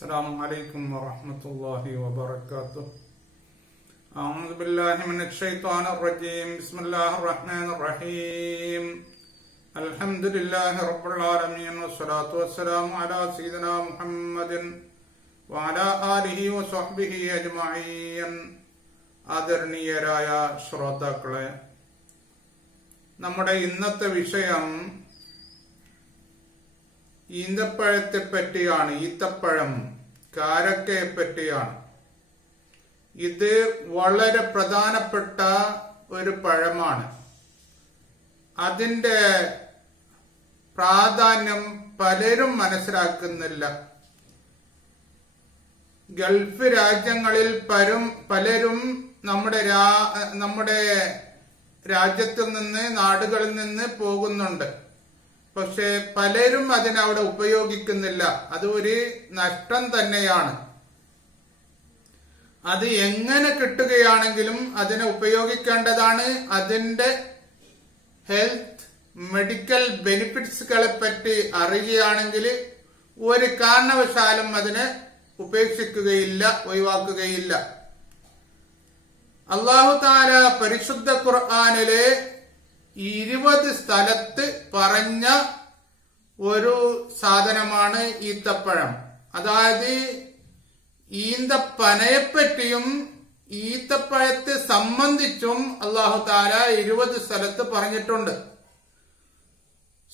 السلام عليكم ورحمة الله وبركاته. أعوذ بالله من الشيطان الرجيم. بسم الله الرحمن الرحيم. الحمد لله رب العالمين والصلاة والسلام على سيدنا محمد وعلى آله وصحبه أجمعين. ആദരണീയരായ ശ്രോതാക്കളെ, നമ്മുടെ ഇന്നത്തെ വിഷയം ഈന്തപ്പഴത്തെ പറ്റിയാണ്. ഈത്തപ്പഴം, കാരക്കയെ പറ്റിയാണ്. ഇത് വളരെ പ്രധാനപ്പെട്ട ഒരു പഴമാണ്. അതിന്റെ പ്രാധാന്യം പലരും മനസ്സിലാക്കുന്നില്ല. ഗൾഫ് രാജ്യങ്ങളിൽ പലരും നമ്മുടെ രാജ്യത്തു നിന്ന്, നാടുകളിൽ നിന്ന് പോകുന്നുണ്ട്. പക്ഷെ പലരും അതിനവിടെ ഉപയോഗിക്കുന്നില്ല. അത് ഒരു നഷ്ടം തന്നെയാണ്. അത് എങ്ങനെ കിട്ടുകയാണെങ്കിലും അതിനെ ഉപയോഗിക്കേണ്ടതാണ്. അതിന്റെ ഹെൽത്ത്, മെഡിക്കൽ ബെനിഫിറ്റ്സുകളെ പറ്റി അറിയുകയാണെങ്കിൽ ഒരു കാരണവശാലും അതിനെ ഉപേക്ഷിക്കുകയില്ല, ഒഴിവാക്കുകയില്ല. അല്ലാഹു തആല പരിശുദ്ധ ഖുർആനിലെ 20 സ്ഥലത്ത് പറഞ്ഞ ഒരു സാധനമാണ് ഈത്തപ്പഴം. അതായത് ഈന്തപ്പനയെപ്പറ്റിയും ഈത്തപ്പഴത്തെ സംബന്ധിച്ചും അല്ലാഹു തആല 20 സ്ഥലത്ത് പറഞ്ഞിട്ടുണ്ട്.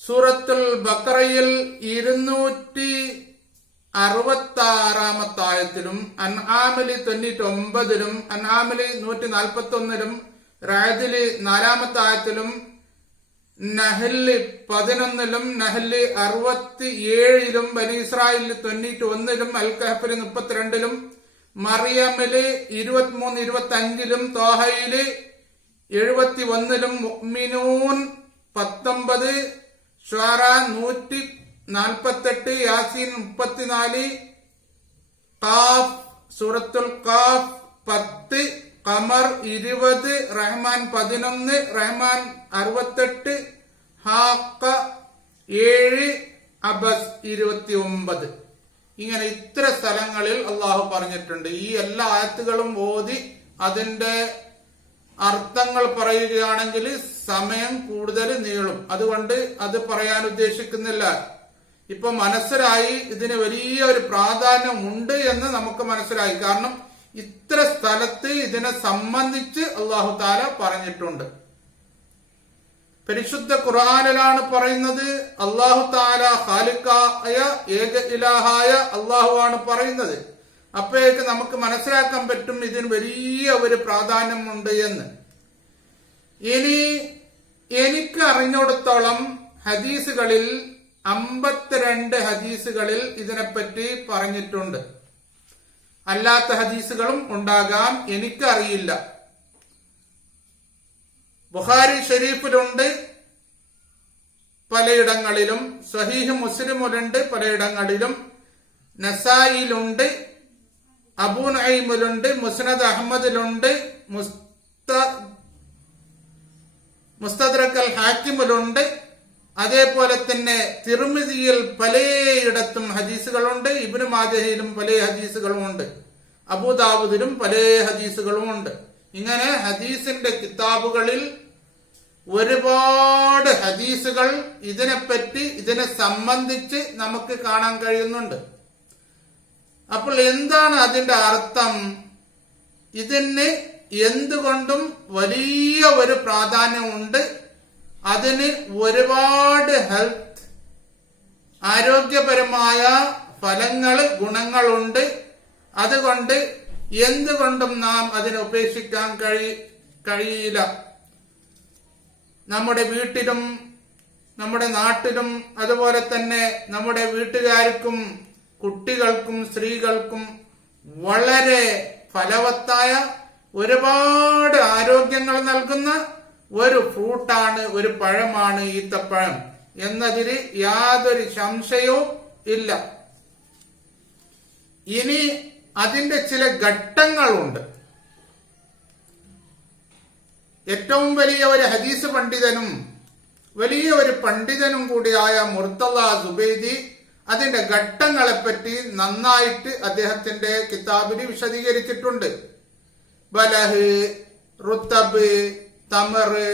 സൂറത്തുൽ ബഖറയിൽ 266 ആയത്തിലും അൻആമിൽ 99-ലും അൻആമിൽ 141-ലും റഅദില് 4 ആയത്തിലും നഹ്ല് 11-ലും നഹ്ല് 67-ലും ബനി ഇസ്രായേലിൽ 91-ലും അൽ കഹ്ഫിൽ 32-ലും മറിയമില് 23-25-ലും തോഹയില് 71-ലും മുഅ്മിനൂൻ 19, ശുഅറ 148, യാസീൻ 34, ഖാഫ് സൂറത്തുൽ ഖാഫ് 10, ഖമർ 20, റഹ്മാൻ 11, റഹ്മാൻ 68, ഹാഖ 7, അബസ് 29. ഇങ്ങനെ ഇത്ര സ്ഥലങ്ങളിൽ അള്ളാഹു പറഞ്ഞിട്ടുണ്ട്. ഈ എല്ലാ ആയത്തുകളും ഓതി അതിന്റെ അർത്ഥങ്ങൾ പറയുകയാണെങ്കിൽ സമയം കൂടുതൽ നീളും. അതുകൊണ്ട് അത് പറയാൻ ഉദ്ദേശിക്കുന്നില്ല. ഇപ്പൊ മനസ്സിലായി ഇതിന് വലിയ ഒരു പ്രാധാന്യം ഉണ്ട് എന്ന് നമുക്ക് മനസ്സിലായി. കാരണം ഇത്ര സ്ഥലത്ത് ഇതിനെ സംബന്ധിച്ച് അല്ലാഹു തആല പറഞ്ഞിട്ടുണ്ട്. പരിശുദ്ധ ഖുർആനിലാണ് പറയുന്നത്. അല്ലാഹു തആല ഖാലിഖായ ഏക ഇലാഹായ അല്ലാഹു ആണ് പറയുന്നത്. അപ്പോഴേക്ക് നമുക്ക് മനസ്സിലാക്കാൻ പറ്റും ഇതിന് വലിയ ഒരു പ്രാധാന്യമുണ്ട് എന്ന്. ഇനി എനിക്ക് അറിഞ്ഞിടത്തോളം ഹദീസുകളിൽ 52 ഹദീസുകളിൽ ഇതിനെപ്പറ്റി പറഞ്ഞിട്ടുണ്ട്. അല്ലാത്ത ഹദീസുകളും ഉണ്ടാകാം, എനിക്കറിയില്ല. ബുഖാരി ഷരീഫിലുണ്ട് പലയിടങ്ങളിലും, സ്വഹീഹ് മുസ്ലിമിലുണ്ട് പലയിടങ്ങളിലും, നസായിലുണ്ട്, അബൂ നുഐമിലുണ്ട്, മുസ്നദ് അഹ്മദിലുണ്ട്, മുസ്തദ്രക് അൽ ഹാക്കിമിലുണ്ട്. അതേപോലെ തന്നെ തിർമിദിയിൽ പലയിടത്തും ഹദീസുകളുണ്ട്. ഇബ്നു മാജഹിലും പല ഹദീസുകളുമുണ്ട്. അബൂദാവൂദിലും പല ഹദീസുകളുമുണ്ട്. ഇങ്ങനെ ഹദീസിന്റെ കിതാബുകളിൽ ഒരുപാട് ഹദീസുകൾ ഇതിനെപ്പറ്റി, ഇതിനെ സംബന്ധിച്ച് നമുക്ക് കാണാൻ കഴിയുന്നുണ്ട്. അപ്പോൾ എന്താണ് അതിന്റെ അർത്ഥം? ഇതിന് എന്തുകൊണ്ടും വലിയ ഒരു പ്രാധാന്യമുണ്ട്. അതിന് ഒരുപാട് ഹെൽത്ത്, ആരോഗ്യപരമായ ഫലങ്ങൾ, ഗുണങ്ങളുണ്ട്. അതുകൊണ്ട് എന്തുകൊണ്ടും നാം അതിനെ ഉപേക്ഷിക്കാൻ കഴിയില്ല. നമ്മുടെ വീട്ടിലും നമ്മുടെ നാട്ടിലും അതുപോലെ തന്നെ നമ്മുടെ വീട്ടുകാർക്കും കുട്ടികൾക്കും സ്ത്രീകൾക്കും വളരെ ഫലവത്തായ, ഒരുപാട് ആരോഗ്യങ്ങൾ നൽകുന്ന ഒരു ഫ്രൂട്ടാണ്, ഒരു പഴമാണ് ഈത്തപ്പഴം എന്നതിൽ യാതൊരു സംശയവും ഇല്ല. ഇനി അതിന്റെ ചില ഘട്ടങ്ങളുണ്ട്. ഏറ്റവും വലിയ ഒരു ഹദീസ് പണ്ഡിതനും വലിയ ഒരു പണ്ഡിതനും കൂടിയായ മുർത്തദ സുബൈദി അതിന്റെ ഘട്ടങ്ങളെപ്പറ്റി നന്നായിട്ട് അദ്ദേഹത്തിന്റെ കിതാബിൽ വിശദീകരിച്ചിട്ടുണ്ട്. ബലഹ്, റുത്തബ്, തമറ്,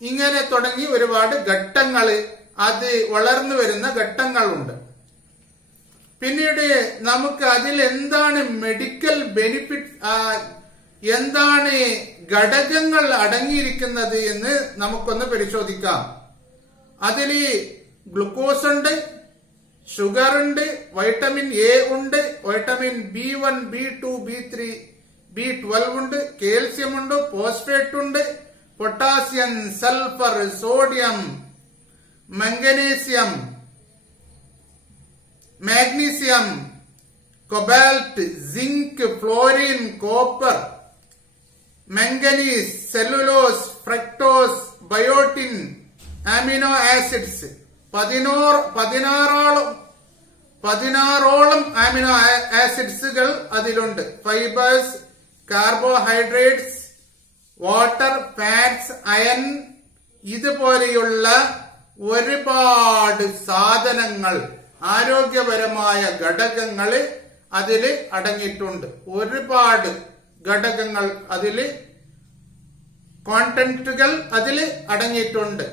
ഇങ്ങനെ തുടങ്ങി ഒരുപാട് ഘട്ടങ്ങൾ, അത് വളർന്നു വരുന്ന ഘട്ടങ്ങളുണ്ട്. പിന്നീട് നമുക്ക് അതിൽ എന്താണ് മെഡിക്കൽ ബെനിഫിറ്റ്, എന്താണ് ഘടകങ്ങൾ അടങ്ങിയിരിക്കുന്നത് എന്ന് നമുക്കൊന്ന് പരിശോധിക്കാം. അതിൽ ഗ്ലൂക്കോസ് ഉണ്ട്, ഷുഗർ ഉണ്ട്, വൈറ്റമിൻ എ ഉണ്ട്, vitamin B1, B2, B3, B12 ഉണ്ട്, കാൽസ്യം ഉണ്ട്, ഫോസ്ഫേറ്റ് ഉണ്ട്, potassium, sulphur, sodium, magnesium, magnesium, cobalt, zinc, fluorine, copper, manganese, cellulose, fructose, biotin, amino acids, 16ഓളം അമിനോ ആസിഡ്സുകൾ അതിലുണ്ട്. Fibres, carbohydrates, water, fats, iron, ഇതുപോലെയുള്ള ഒരുപാട് സാധനങ്ങൾ, ആരോഗ്യപരമായ ഘടകങ്ങൾ അതിൽ അടങ്ങിയിട്ടുണ്ട്. ഒരുപാട് ഘടകങ്ങൾ അതിൽ, കോണ്ടന്റുകൾ അതിൽ അടങ്ങിയിട്ടുണ്ട്.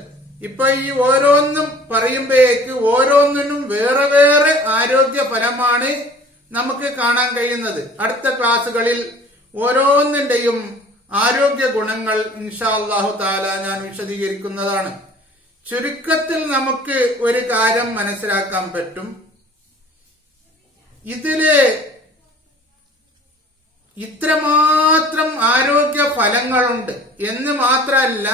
ഇപ്പൊ ഈ ഓരോന്നും പറയുമ്പോഴേക്ക് ഓരോന്നിനും വേറെ വേറെ ആരോഗ്യ ഫലമാണ് നമുക്ക് കാണാൻ കഴിയുന്നത്. അടുത്ത ക്ലാസ്സുകളിൽ ഓരോന്നിന്റെയും ആരോഗ്യ ഗുണങ്ങൾ ഇൻഷാ അല്ലാഹു തആല ഞാൻ വിശദീകരിക്കുന്നതാണ്. ചുരുക്കത്തിൽ നമുക്ക് ഒരു കാര്യം മനസ്സിലാക്കാൻ പറ്റും, ഇതില് ഇത്രമാത്രം ആരോഗ്യ ഫലങ്ങളുണ്ട് എന്ന് മാത്രമല്ല,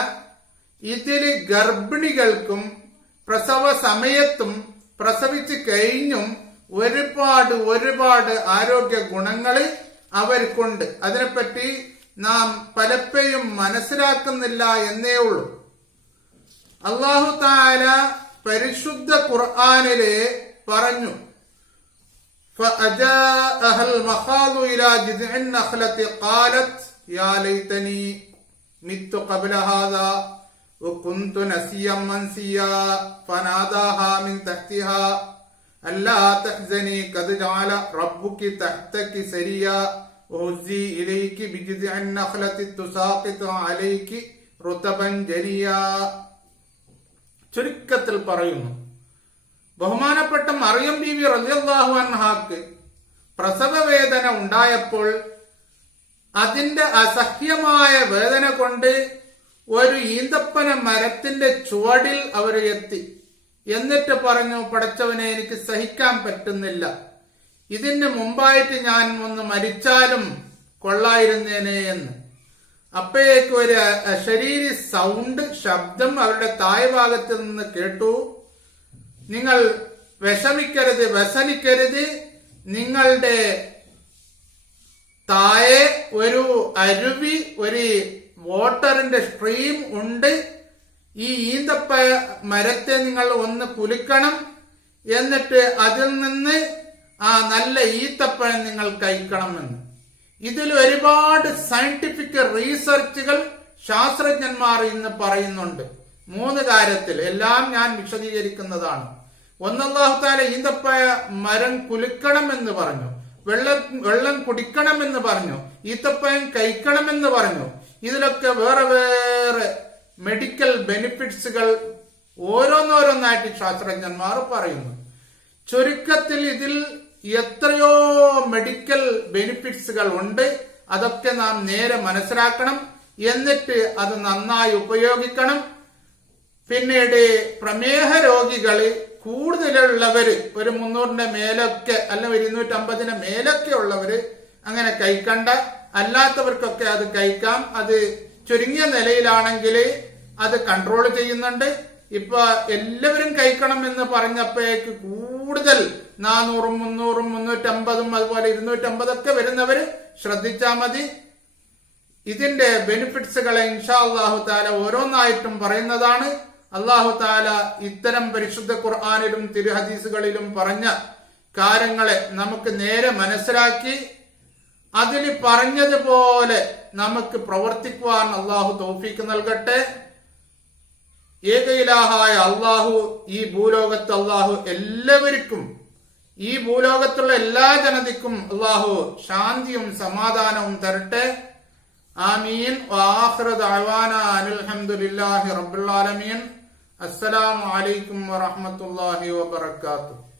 ഇതിൽ ഗർഭിണികൾക്കും പ്രസവ സമയത്തും പ്രസവിച്ച് കഴിഞ്ഞും ഒരുപാട് ആരോഗ്യ ഗുണങ്ങൾ അവർക്കുണ്ട്. അതിനെപ്പറ്റി നാം പലപ്പോഴും മനസ്സിലാക്കുന്നില്ല എന്നേ ഉള്ളൂ. അല്ലാഹു തആല പരിശുദ്ധ ഖുർആനിലെ പറഞ്ഞു, فأجاءها المخاض إلى جذع النخلة قالت يا ليتني مت قبل هذا وكنت نسيا منسيا فناداها من تحتها ألا تحزني قد جعل ربك تحتك سريا وهزي إليك بجذع النخلة تساقط عليك رطبا جنيا. ചുരുക്കത്തിൽ പറയുന്നു, ബഹുമാനപ്പെട്ട മറിയം ബീവി റളിയല്ലാഹു അൻഹാക്ക് പ്രസവ വേദന ഉണ്ടായപ്പോൾ അതിന്റെ അസഹ്യമായ വേദന കൊണ്ട് ഒരു ഈന്തപ്പന മരത്തിന്റെ ചുവടിൽ അവർ എത്തി. എന്നിട്ട് പറഞ്ഞു, പടച്ചവനെ, എനിക്ക് സഹിക്കാൻ പറ്റുന്നില്ല, ഇതിന് മുമ്പായിട്ട് ഞാൻ ഒന്ന് മരിച്ചാലും കൊള്ളായിരുന്നേനെ എന്ന്. അപ്പോഴേക്ക് ഒരു അശരീരി ശബ്ദം അവരുടെ താഴ്ഭാഗത്ത് നിന്ന് കേട്ടു. നിങ്ങൾ വിഷമിക്കരുത്, വ്യസനിക്കരുത്, നിങ്ങളുടെ താഴെ ഒരു അരുവി, ഒരു വാട്ടറിന്റെ സ്ട്രീം ഉണ്ട്, ഈ ഈന്തപ്പ മരത്തെ നിങ്ങൾ ഒന്ന് കുലുക്കണം, എന്നിട്ട് അതിൽ നിന്ന് ആ നല്ല ഈത്തപ്പഴം നിങ്ങൾ കഴിക്കണമെന്ന്. ഇതിൽ ഒരുപാട് സയന്റിഫിക് റീസർച്ചുകൾ ശാസ്ത്രജ്ഞന്മാർ ഇന്ന് പറയുന്നുണ്ട്. 3 കാര്യത്തിൽ, എല്ലാം ഞാൻ വിശദീകരിക്കുന്നതാണ്. ഒന്ന്, അല്ലാഹു തആല ഈന്തപ്പഴ മരം കുലുക്കണമെന്ന് പറഞ്ഞു, വെള്ളം കുടിക്കണമെന്ന് പറഞ്ഞു, ഈത്തപ്പഴം കഴിക്കണമെന്ന് പറഞ്ഞു. ഇതിലൊക്കെ വേറെ വേറെ മെഡിക്കൽ ബെനിഫിറ്റ്സുകൾ ഓരോന്നോരോന്നായിട്ട് ശാസ്ത്രജ്ഞന്മാർ പറയുന്നു. ചുരുക്കത്തിൽ ഇതിൽ എത്രയോ മെഡിക്കൽ ബെനിഫിറ്റ്സുകൾ ഉണ്ട്. അതൊക്കെ നാം നേരെ മനസ്സിലാക്കണം, എന്നിട്ട് അത് നന്നായി ഉപയോഗിക്കണം. പിന്നീട് പ്രമേഹ രോഗികള് കൂടുതലുള്ളവര്, ഒരു 300ന്റെ മേലൊക്കെ അല്ലെങ്കിൽ 250ന്റെ മേലൊക്കെ ഉള്ളവര് അങ്ങനെ കഴിക്കണ്ട. അല്ലാത്തവർക്കൊക്കെ അത് കഴിക്കാം. അത് ചുരുങ്ങിയ നിലയിലാണെങ്കിൽ അത് കൺട്രോൾ ചെയ്യുന്നുണ്ട്. ഇപ്പൊ എല്ലാവരും കഴിക്കണം എന്ന് പറഞ്ഞപ്പോഴേക്ക് കൂടുതൽ 400, 300, 350 അതുപോലെ 250 ഒക്കെ വരുന്നവര് ശ്രദ്ധിച്ചാൽ മതി. ഇതിന്റെ ബെനിഫിറ്റ്സുകളെ ഇൻഷാ അല്ലാഹു തആല ഓരോന്നായിട്ടും പറയുന്നതാണ്. അല്ലാഹു തആല ഇത്തരം പരിശുദ്ധ ഖുർആനിലും തിരുഹദീസുകളിലും പറഞ്ഞ കാര്യങ്ങളെ നമുക്ക് നേരെ മനസ്സിലാക്കി അതിൽ പറഞ്ഞതുപോലെ നമുക്ക് പ്രവർത്തിക്കുവാൻ അല്ലാഹു തൗഫീഖ് നൽകട്ടെ. ഏക ഇലാഹായ അല്ലാഹു, ഈ ഭൂലോകത്ത് അല്ലാഹു എല്ലാവർക്കും ഈ ഭൂലോകത്തുള്ള എല്ലാ ജനതയ്ക്കും അള്ളാഹു ശാന്തിയും സമാധാനവും തരട്ടെ. ആമീൻ. വആഖിറു ദഅവാന അനിൽ ഹംദുലില്ലാഹി റബ്ബിൽ ആലമീൻ. അസ്സലാമു അലൈക്കും വറഹ്മത്തുള്ളാഹി വബറകാതുഹു.